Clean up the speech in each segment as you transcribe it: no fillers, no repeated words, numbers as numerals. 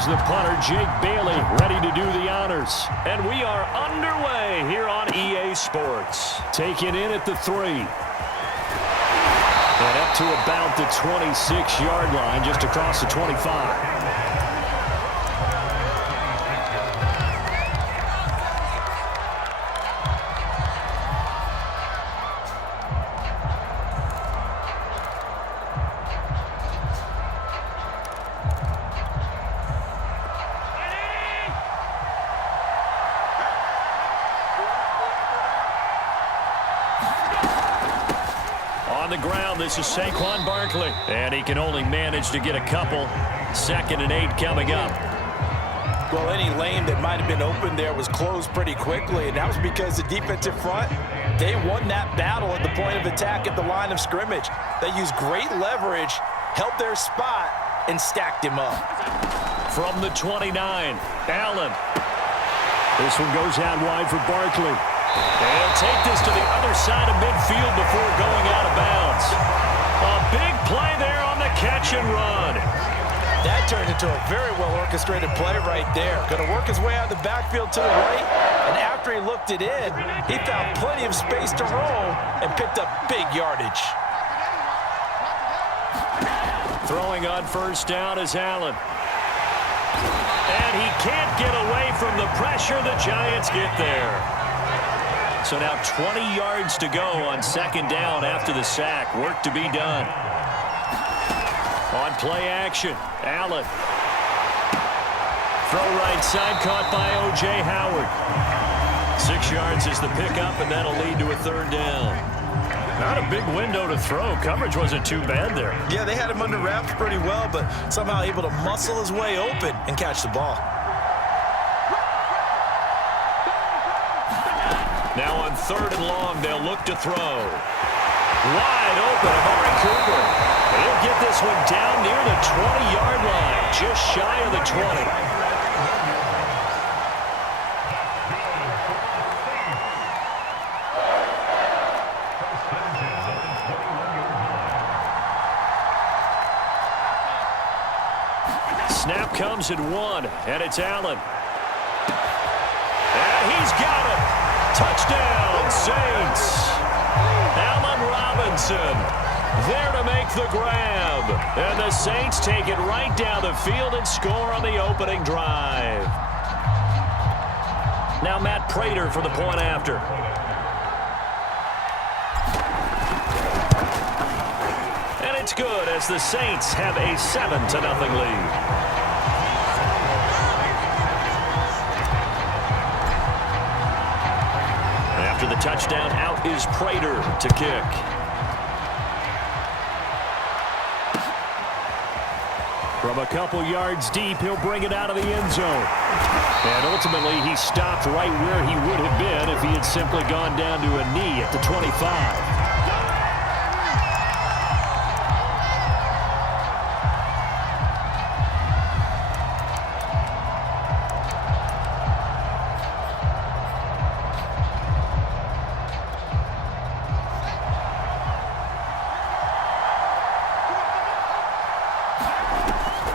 Here's the punter, Jake Bailey, ready to do the honors. And we are underway here on EA Sports. Taken in at the 3. And up to about the 26-yard line, just across the 25. The ground, this is Saquon Barkley, and he can only manage to get a couple. 2nd and 8 coming up. Well, any lane that might have been open there was closed pretty quickly, and that was because the defensive front, they won that battle at the point of attack at the line of scrimmage. They used great leverage, held their spot, and stacked him up. From the 29, Allen. This one goes out wide for Barkley. They'll take this to the other side of midfield before going out of bounds. A big play there on the catch and run. That turned into a very well-orchestrated play right there. Going to work his way out of the backfield to the right, and after he looked it in, he found plenty of space to roam and picked up big yardage. Throwing on first down is Allen. And he can't get away from the pressure. The Giants get there. So now 20 yards to go on 2nd down after the sack. Work to be done. On play action, Allen. Throw right side, caught by O.J. Howard. 6 yards is the pickup, and that'll lead to a 3rd down. Not a big window to throw. Coverage wasn't too bad there. Yeah, they had him under wraps pretty well, but somehow able to muscle his way open and catch the ball. Now on 3rd and long, they'll look to throw. Wide open, Amari Cooper. He'll get this one down near the 20-yard line, just shy of the 20. Snap comes at 1, and it's Allen. And he's got it. Touchdown, Saints. Allen Robinson there to make the grab. And the Saints take it right down the field and score on the opening drive. Now Matt Prater for the point after. And it's good as the Saints have a 7-0 lead. After the touchdown, out is Prater to kick. From a couple yards deep, he'll bring it out of the end zone. And ultimately, he stopped right where he would have been if he had simply gone down to a knee at the 25.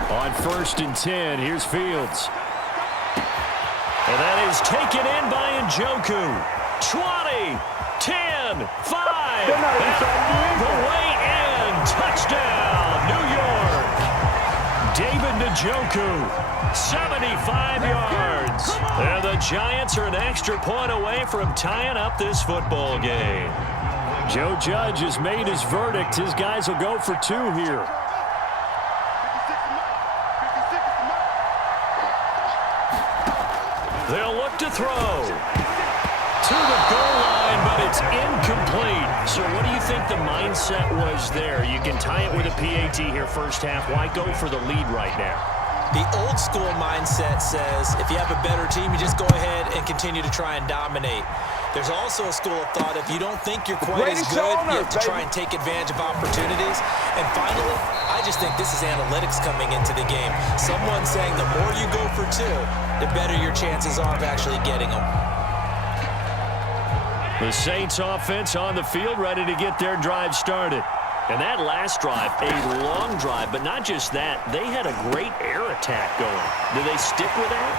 On 1st and 10, here's Fields. And that is taken in by Njoku. 20, 10, 5, and all the way in. Touchdown, New York. David Njoku, 75 yards. And the Giants are an extra point away from tying up this football game. Joe Judge has made his verdict. His guys will go for 2 here. They'll look to throw to the goal line, but it's incomplete. So what do you think the mindset was there? You can tie it with a PAT here first half. Why go for the lead right now? The old school mindset says if you have a better team, you just go ahead and continue to try and dominate. There's also a school of thought, if you don't think you're quite as good, you have to try and take advantage of opportunities. And finally, I just think this is analytics coming into the game. Someone saying the more you go for 2, the better your chances are of actually getting them. The Saints offense on the field, ready to get their drive started. And that last drive, a long drive, but not just that. They had a great air attack going. Do they stick with that?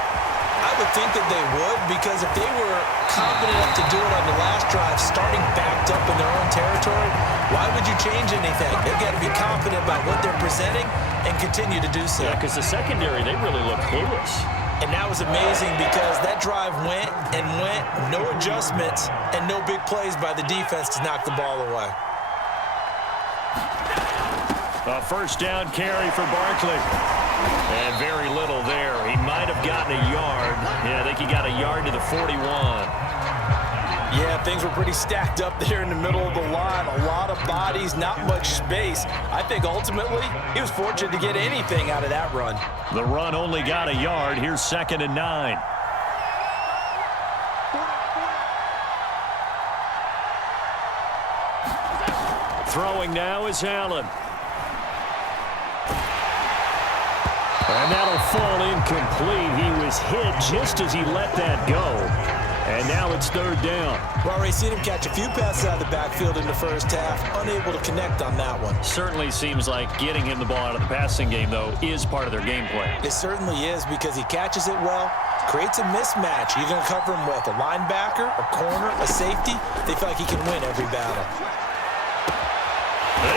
I would think that they would, because if they were confident enough to do it on the last drive, starting backed up in their own territory, why would you change anything? They've got to be confident about what they're presenting and continue to do so. Yeah, because the secondary, they really look clueless. And that was amazing because that drive went and went, no adjustments, and no big plays by the defense to knock the ball away. A first down carry for Barkley. And very little there. He might have gotten a yard. Yeah, I think he got a yard to the 41. Yeah, things were pretty stacked up there in the middle of the line. A lot of bodies, not much space. I think ultimately he was fortunate to get anything out of that run. The run only got a yard. Here's 2nd and 9. Throwing now is Allen. And that'll fall incomplete. He was hit just as he let that go. And now it's 3rd down. Well, Ray, seen him catch a few passes out of the backfield in the first half. Unable to connect on that one. Certainly seems like getting him the ball out of the passing game, though, is part of their game plan. It certainly is, because he catches it well, creates a mismatch. You're going to cover him with a linebacker, a corner, a safety. They feel like he can win every battle.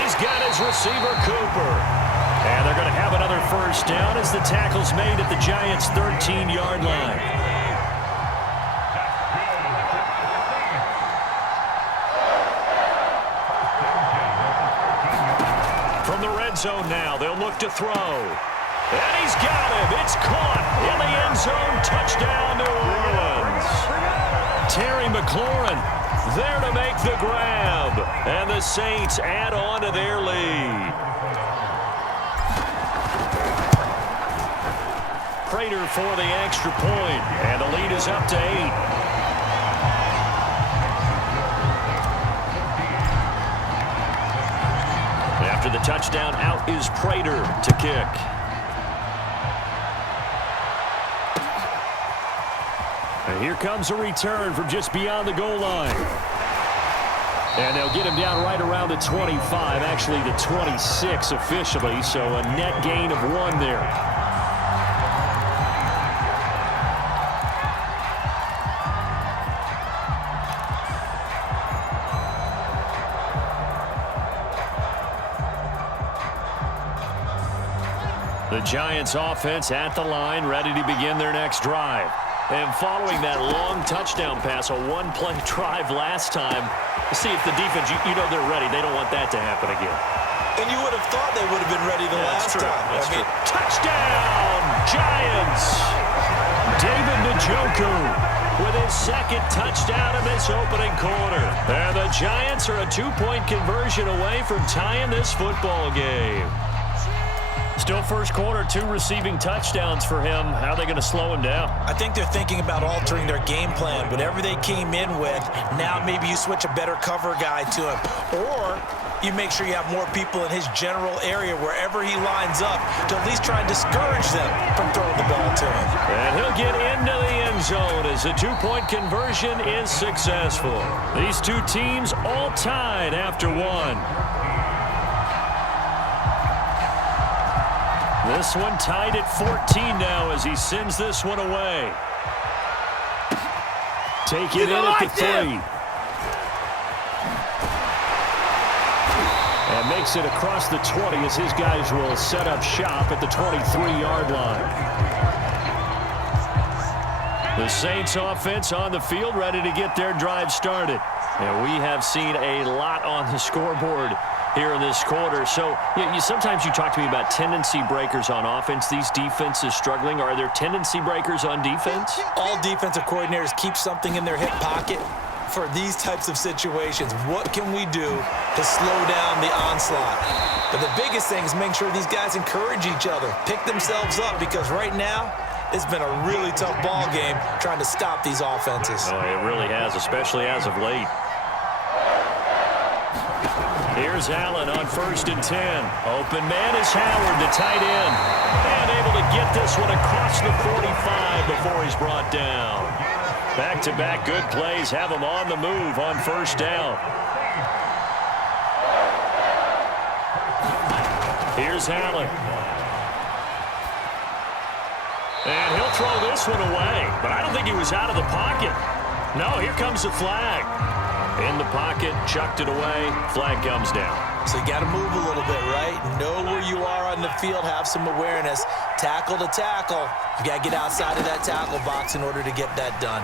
He's got his receiver, Cooper. And they're going to have another first down as the tackle's made at the Giants' 13-yard line. From the red zone now, they'll look to throw. And he's got him. It's caught in the end zone. Touchdown, New Orleans. Terry McLaurin there to make the grab. And the Saints add on to their lead. Prater for the extra point, and the lead is up to 8. After the touchdown, out is Prater to kick. And here comes a return from just beyond the goal line. And they'll get him down right around the 25, actually the 26 officially, so a net gain of 1 there. The Giants offense at the line, ready to begin their next drive. And following that long touchdown pass, a one-play drive last time, see if the defense, you know they're ready. They don't want that to happen again. And you would have thought they would have been ready the last time. That's true. Touchdown, Giants! David Njoku with his 2nd touchdown of this opening quarter. And the Giants are a 2-point conversion away from tying this football game. Still first quarter, 2 receiving touchdowns for him. How are they going to slow him down? I think they're thinking about altering their game plan. Whatever they came in with, now maybe you switch a better cover guy to him. Or you make sure you have more people in his general area wherever he lines up to at least try and discourage them from throwing the ball to him. And he'll get into the end zone as the 2-point conversion is successful. These two teams all tied after 1. This one tied at 14 now as he sends this one away. Take it in at the 3. And makes it across the 20 as his guys will set up shop at the 23-yard line. The Saints offense on the field ready to get their drive started. And we have seen a lot on the scoreboard here in this quarter. So sometimes you talk to me about tendency breakers on offense. These defenses struggling. Are there tendency breakers on defense? All defensive coordinators keep something in their hip pocket for these types of situations. What can we do to slow down the onslaught? But the biggest thing is making sure these guys encourage each other, pick themselves up, because right now it's been a really tough ball game trying to stop these offenses. Oh, it really has, especially as of late. Here's Allen on 1st and 10. Open man is Howard, the tight end. And able to get this one across the 45 before he's brought down. Back-to-back good plays have him on the move on 1st down. Here's Allen. And he'll throw this one away, but I don't think he was out of the pocket. No, here comes the flag. In the pocket, chucked it away, flag comes down. So you got to move a little bit, right? Know where you are on the field, have some awareness. Tackle to tackle. You got to get outside of that tackle box in order to get that done.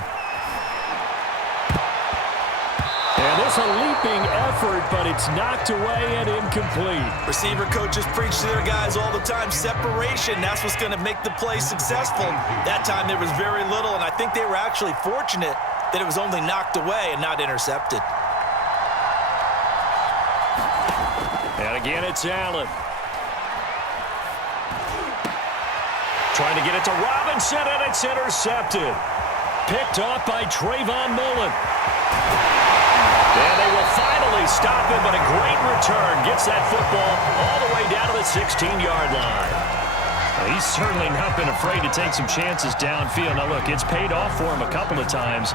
And there's a leaping effort, but it's knocked away and incomplete. Receiver coaches preach to their guys all the time. Separation, that's what's going to make the play successful. That time there was very little, and I think they were actually fortunate that it was only knocked away and not intercepted. And again, it's Allen. Trying to get it to Robinson, and it's intercepted. Picked off by Trayvon Mullen. And they will finally stop him, but a great return gets that football all the way down to the 16-yard line. He's certainly not been afraid to take some chances downfield. Now, look, it's paid off for him a couple of times.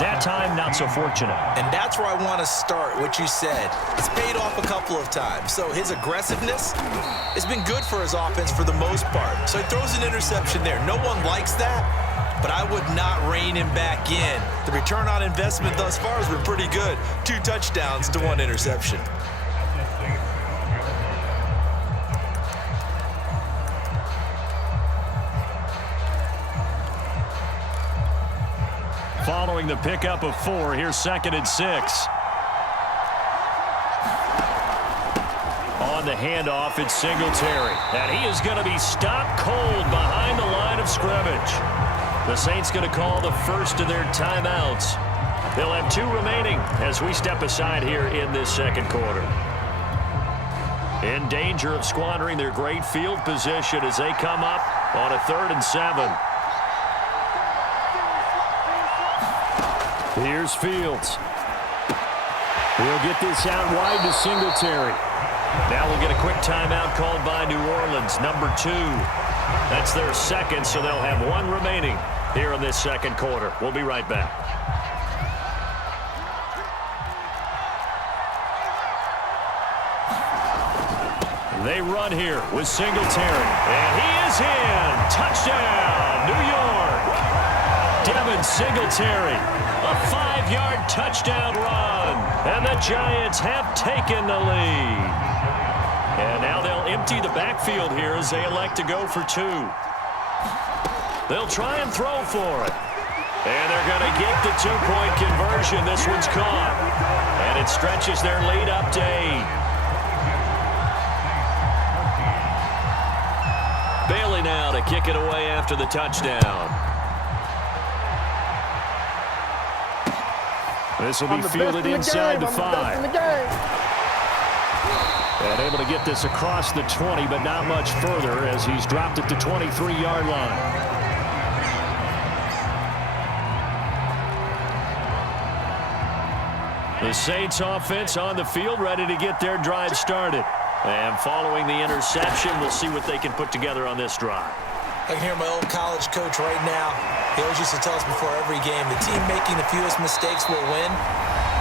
That time, not so fortunate. And that's where I want to start, what you said. It's paid off a couple of times. So his aggressiveness has been good for his offense for the most part. So he throws an interception there. No one likes that, but I would not rein him back in. The return on investment thus far has been pretty good. 2 touchdowns to 1 interception. Following the pickup of 4, here's 2nd and 6. On the handoff, it's Singletary. And he is going to be stopped cold behind the line of scrimmage. The Saints going to call the first of their timeouts. They'll have 2 remaining as we step aside here in this second quarter. In danger of squandering their great field position as they come up on a 3rd and 7. Here's Fields. He'll get this out wide to Singletary. Now we'll get a quick timeout called by New Orleans, number 2. That's their 2nd, so they'll have 1 remaining here in this second quarter. We'll be right back. They run here with Singletary. And he is in. Touchdown, New York. Devin Singletary. A 5-yard touchdown run. And the Giants have taken the lead. And now they'll empty the backfield here as they elect to go for 2. They'll try and throw for it. And they're going to get the 2-point conversion. This one's caught. And it stretches their lead up to 8. Bailey now to kick it away after the touchdown. This will be fielded inside the 5. And able to get this across the 20, but not much further as he's dropped it to 23-yard line. The Saints offense on the field, ready to get their drive started. And following the interception, we'll see what they can put together on this drive. I can hear my old college coach right now. He always used to tell us before every game, the team making the fewest mistakes will win.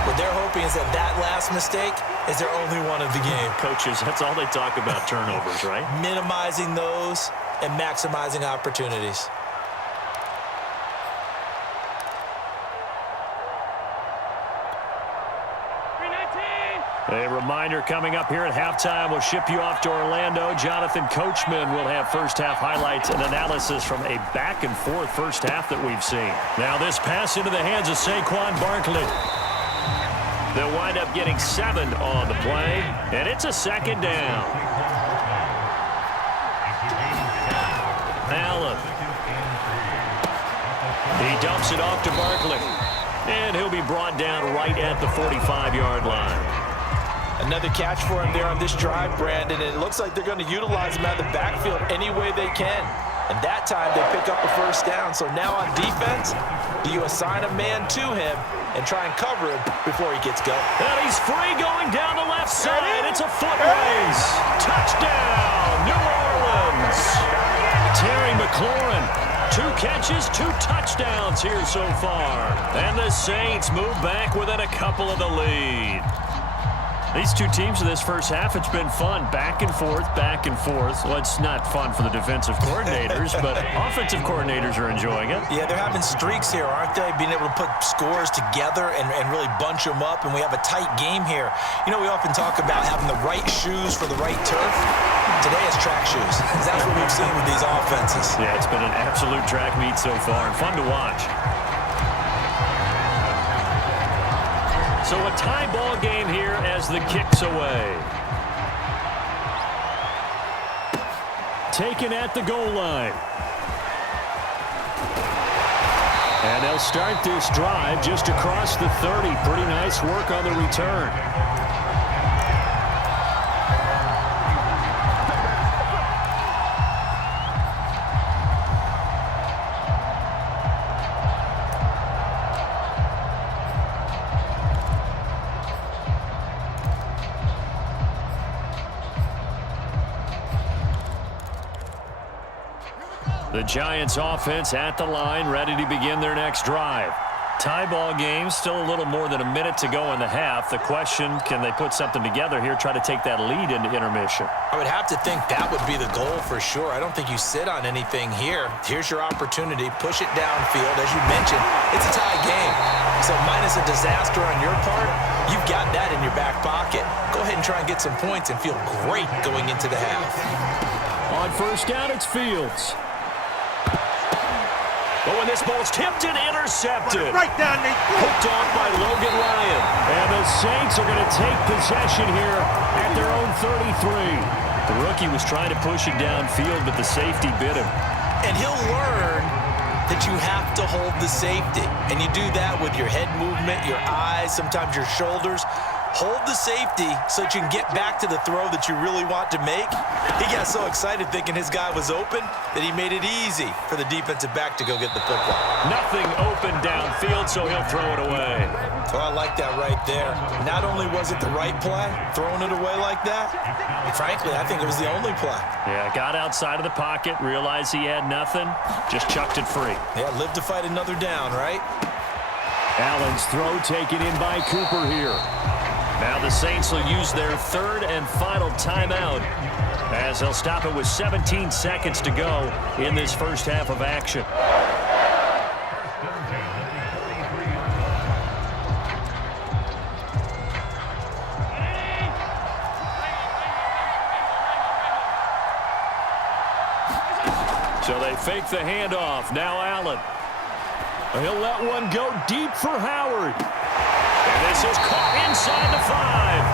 What they're hoping is that that last mistake is their only one of the game. Coaches, that's all they talk about, turnovers, right? Minimizing those and maximizing opportunities. A reminder coming up here at halftime. We'll ship you off to Orlando. Jonathan Coachman will have first-half highlights and analysis from a back-and-forth first half that we've seen. Now this pass into the hands of Saquon Barkley. They'll wind up getting 7 on the play, and it's a 2nd down. Allen. He dumps it off to Barkley, and he'll be brought down right at the 45-yard line. Another catch for him there on this drive, Brandon, and it looks like they're going to utilize him out of the backfield any way they can. And that time they pick up the first down. So now on defense, do you assign a man to him and try and cover him before he gets going? And he's free going down the left side. It's a foot race. Touchdown, New Orleans. Terry McLaurin. 2 catches, 2 touchdowns here so far. And the Saints move back within a couple of the lead. These two teams in this first half, it's been fun. Back and forth, back and forth. Well, it's not fun for the defensive coordinators, but offensive coordinators are enjoying it. Yeah, they're having streaks here, aren't they? Being able to put scores together and really bunch them up, and we have a tight game here. You know, we often talk about having the right shoes for the right turf. Today it's track shoes. That's what we've seen with these offenses. Yeah, it's been an absolute track meet so far, and fun to watch. So a tie ball game here as the kick's away. Taken at the goal line. And they'll start this drive just across the 30. Pretty nice work on the return. The Giants offense at the line, ready to begin their next drive. Tie ball game, still a little more than a minute to go in the half. The question, can they put something together here, try to take that lead into intermission? I would have to think that would be the goal for sure. I don't think you sit on anything here. Here's your opportunity. Push it downfield. As you mentioned, it's a tie game. So minus a disaster on your part, you've got that in your back pocket. Go ahead and try and get some points and feel great going into the half. On first down, it's Fields. But when this ball's tipped and intercepted. Right down the hooked off by Logan Ryan. And the Saints are going to take possession here at their own 33. The rookie was trying to push it downfield, but the safety bit him. And he'll learn that you have to hold the safety. And you do that with your head movement, your eyes, sometimes your shoulders. Hold the safety so that you can get back to the throw that you really want to make. He got so excited thinking his guy was open that he made it easy for the defensive back to go get the football. Nothing open downfield, so he'll throw it away. So I like that right there. Not only was it the right play, throwing it away like that, frankly, I think it was the only play. Yeah, got outside of the pocket, realized he had nothing, just chucked it free. Yeah, live to fight another down, right? Allen's throw taken in by Cooper here. Now the Saints will use their third and final timeout as they'll stop it with 17 seconds to go in this first half of action. So they fake the handoff. Now Allen. He'll let one go deep for Howard. And this is caught inside the 5.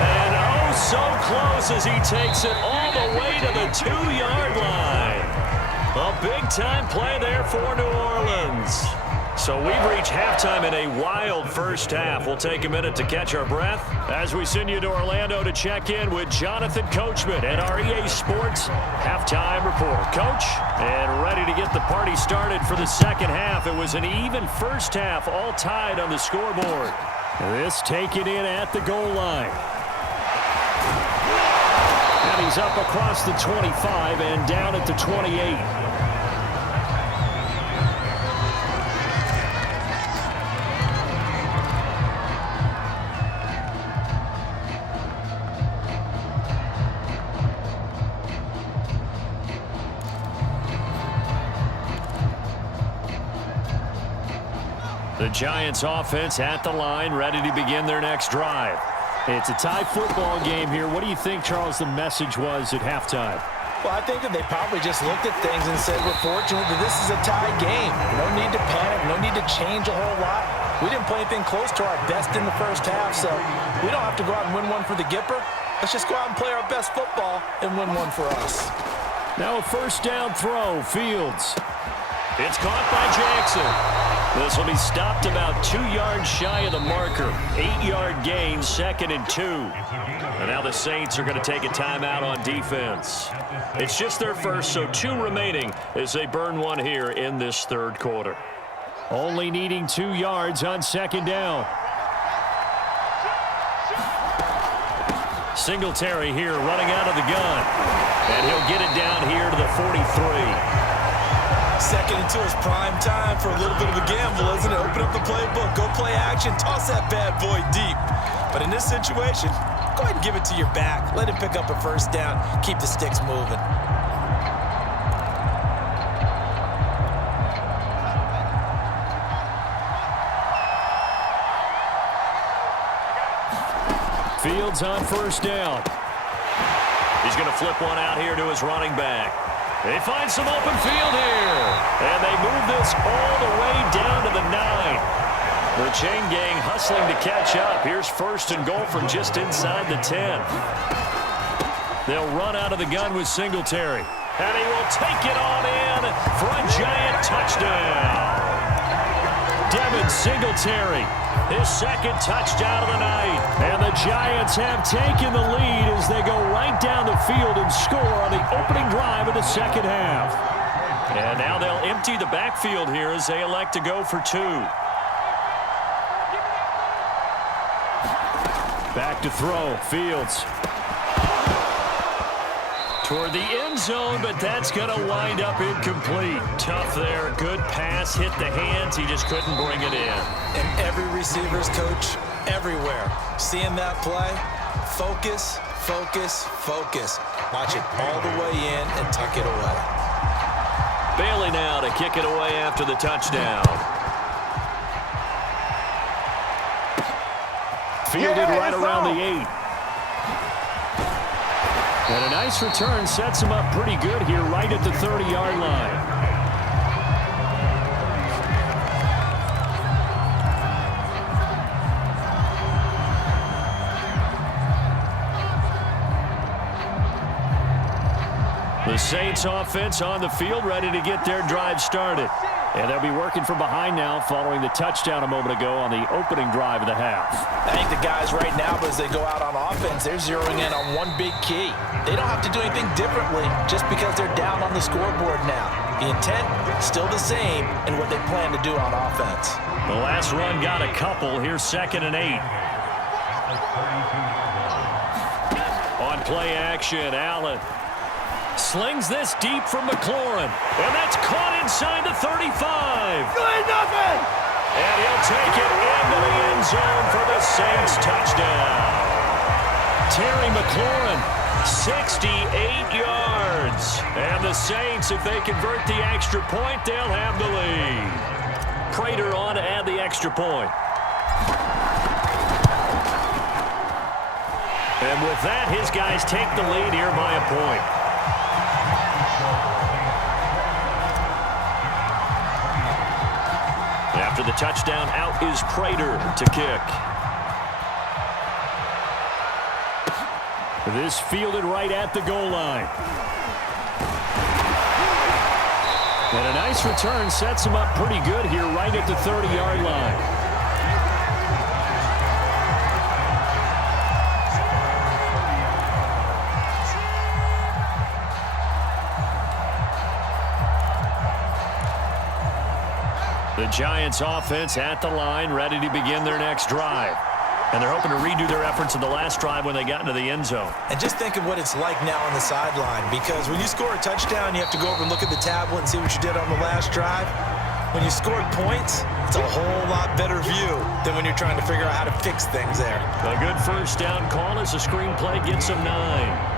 And oh, so close as he takes it all the way to the 2-yard line. A big-time play there for New Orleans. So we've reached halftime in a wild first half. We'll take a minute to catch our breath as we send you to Orlando to check in with Jonathan Coachman at our EA Sports Halftime Report. Coach, and ready to get the party started for the second half. It was an even first half, all tied on the scoreboard. This taken in at the goal line. And he's up across the 25 and down at the 28. The Giants offense at the line, ready to begin their next drive. It's a tie football game here. What do you think, Charles, the message was at halftime? Well, I think that they probably just looked at things and said, we're fortunate that this is a tie game. No need to panic, no need to change a whole lot. We didn't play anything close to our best in the first half, so we don't have to go out and win one for the Gipper. Let's just go out and play our best football and win one for us. Now a first down throw, Fields. It's caught by Jackson. This will be stopped about 2 yards shy of the marker. 8-yard gain, 2nd and 2. And now the Saints are going to take a timeout on defense. It's just their first, so 2 remaining as they burn one here in this third quarter. Only needing 2 yards on second down. Singletary here running out of the gun. And he'll get it down here to the 43. Second and 2 is prime time for a little bit of a gamble, isn't it? Open up the playbook, go play action, toss that bad boy deep. But in this situation, go ahead and give it to your back. Let him pick up a first down. Keep the sticks moving. Fields on first down. He's going to flip one out here to his running back. They find some open field here. And they move this all the way down to the 9. The chain gang hustling to catch up. Here's first and goal from just inside the 10. They'll run out of the gun with Singletary. And he will take it on in for a giant touchdown. Devin Singletary, his second touchdown of the night. And the Giants have taken the lead as they go right down the field and score on the opening drive of the second half. And now they'll empty the backfield here as they elect to go for 2. Back to throw, Fields. Toward the end zone, but that's going to wind up incomplete. Tough there. Good pass. Hit the hands. He just couldn't bring it in. And every receiver's coach everywhere. Seeing that play, focus, focus, focus. Watch it all the way in and tuck it away. Bailey now to kick it away after the touchdown. Fielded right around the 8. And a nice return sets him up pretty good here right at the 30-yard line. The Saints offense on the field ready to get their drive started. And they'll be working from behind now following the touchdown a moment ago on the opening drive of the half. I think the guys right now, as they go out on offense, they're zeroing in on one big key. They don't have to do anything differently just because they're down on the scoreboard now. The intent still the same in what they plan to do on offense. The last run got a couple. Here's 2nd and 8. On play action, Allen slings this deep from McLaurin. And that's caught inside the 35. Good nothing. And he'll take it into the end zone for the Saints touchdown. Terry McLaurin, 68 yards. And the Saints, if they convert the extra point, they'll have the lead. Prater on to add the extra point. And with that, his guys take the lead here by a point. After the touchdown, out is Prater to kick. This fielded right at the goal line. And a nice return sets him up pretty good here right at the 30-yard line. The Giants offense at the line, ready to begin their next drive. And they're hoping to redo their efforts in the last drive when they got into the end zone. And just think of what it's like now on the sideline, because when you score a touchdown, you have to go over and look at the tablet and see what you did on the last drive. When you scored points, it's a whole lot better view than when you're trying to figure out how to fix things there. A good first down call as the screenplay gets them 9.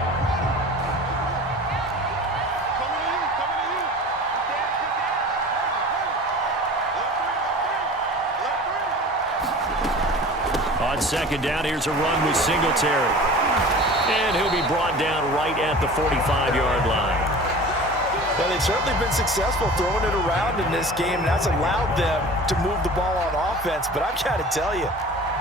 On second down, here's a run with Singletary. And he'll be brought down right at the 45-yard line. Well, they've certainly been successful throwing it around in this game, and that's allowed them to move the ball on offense. But I've got to tell you,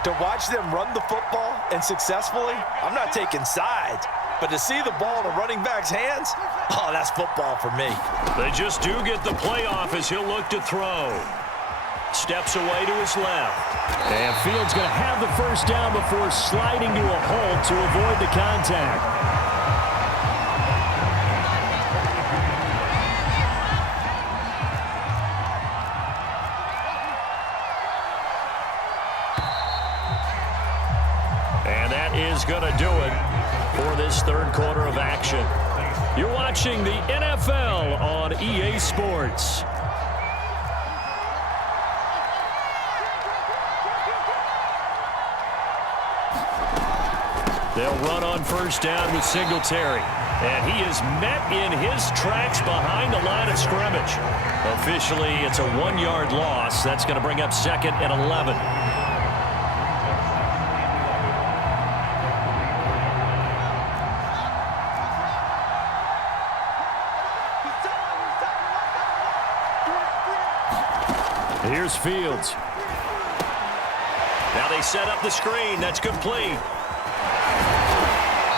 to watch them run the football and successfully, I'm not taking sides. But to see the ball in a running back's hands, oh, that's football for me. They just do get the playoff as he'll look to throw. Steps away to his left. And Fields going to have the first down before sliding to a halt to avoid the contact. And that is going to do it for this third quarter of action. You're watching the NFL on EA Sports. They'll run on first down with Singletary. And he is met in his tracks behind the line of scrimmage. Officially, it's a 1-yard loss. That's going to bring up 2nd and 11. Here's Fields. Now they set up the screen. That's complete.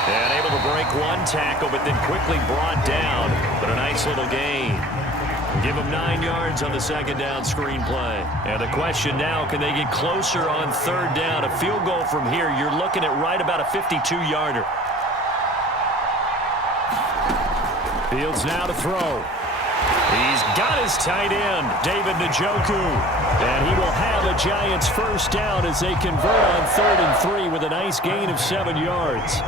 And able to break one tackle, but then quickly brought down. But a nice little gain. Give them 9 yards on the second down screen play. And the question now, can they get closer on third down? A field goal from here, you're looking at right about a 52-yarder. Fields now to throw. He's got his tight end, David Njoku. And he will have a Giants first down as they convert on 3rd and 3 with a nice gain of 7 yards.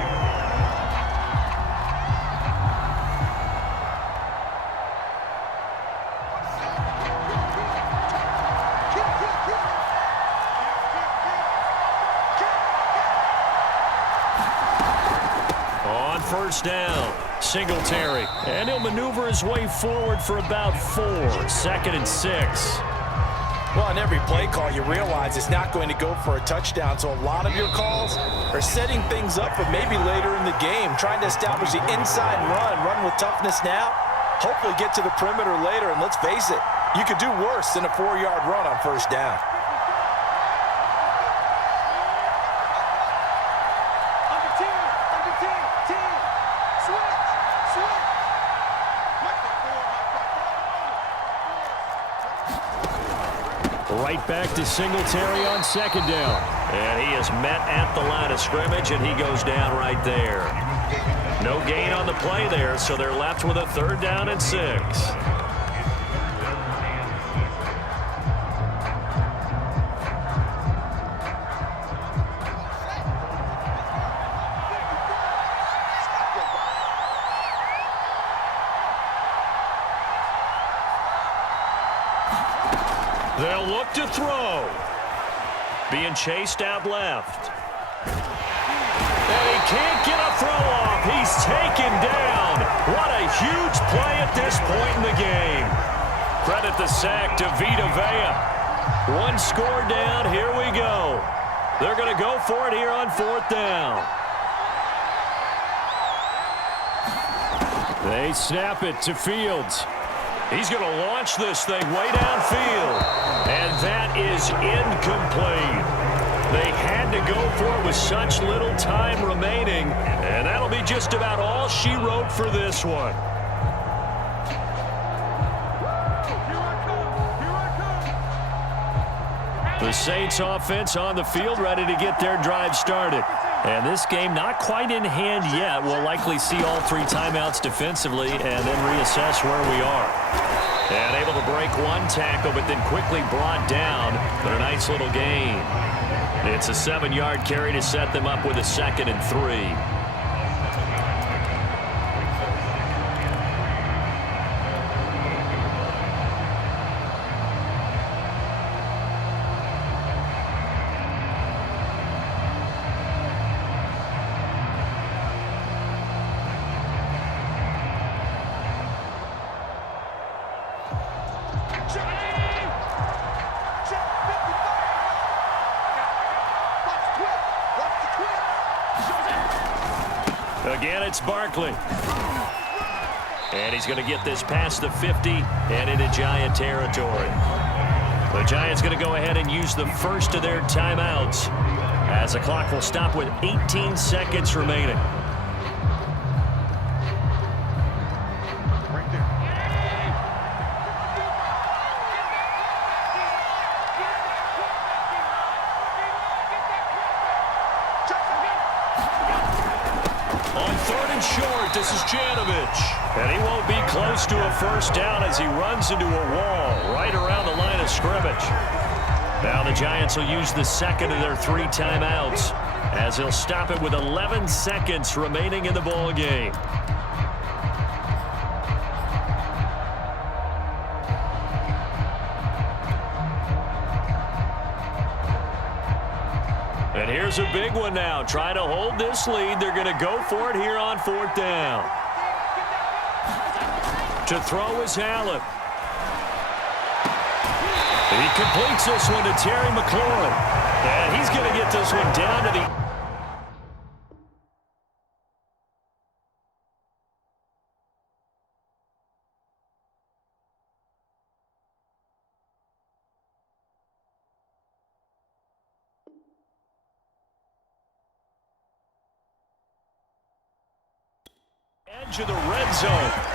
On first down, Singletary. And he'll maneuver his way forward for about 4. 2nd and 6. Well, on every play call, you realize it's not going to go for a touchdown. So a lot of your calls are setting things up for maybe later in the game, trying to establish the inside run with toughness now, hopefully get to the perimeter later. And let's face it, you could do worse than a 4-yard run on first down. Right back to Singletary on second down. And he is met at the line of scrimmage, and he goes down right there. No gain on the play there, so they're left with a 3rd down and 6. They'll look to throw. Being chased out left. And he can't get a throw off. He's taken down. What a huge play at this point in the game. Credit the sack to Vita Vea. 1 score down. Here we go. They're going to go for it here on 4th down. They snap it to Fields. He's going to launch this thing way downfield. And that is incomplete. They had to go for it with such little time remaining. And that'll be just about all she wrote for this one. The Saints offense on the field, ready to get their drive started. And this game not quite in hand yet. We'll likely see all 3 timeouts defensively and then reassess where we are. And able to break one tackle, but then quickly brought down. But a nice little gain. It's a 7-yard carry to set them up with a 2nd and 3. Again, it's Barkley. And he's going to get this past the 50 and into Giant territory. The Giants going to go ahead and use the first of their timeouts as the clock will stop with 18 seconds remaining. This is Janovich, and he won't be close to a first down as he runs into a wall right around the line of scrimmage. Now the Giants will use the second of their 3 timeouts as they'll stop it with 11 seconds remaining in the ball game. And here Here's a big one now. Trying to hold this lead. They're going to go for it here on 4th down. To throw is Hallen. He completes this one to Terry McLaurin. And he's going to get this one down to the edge of the red zone.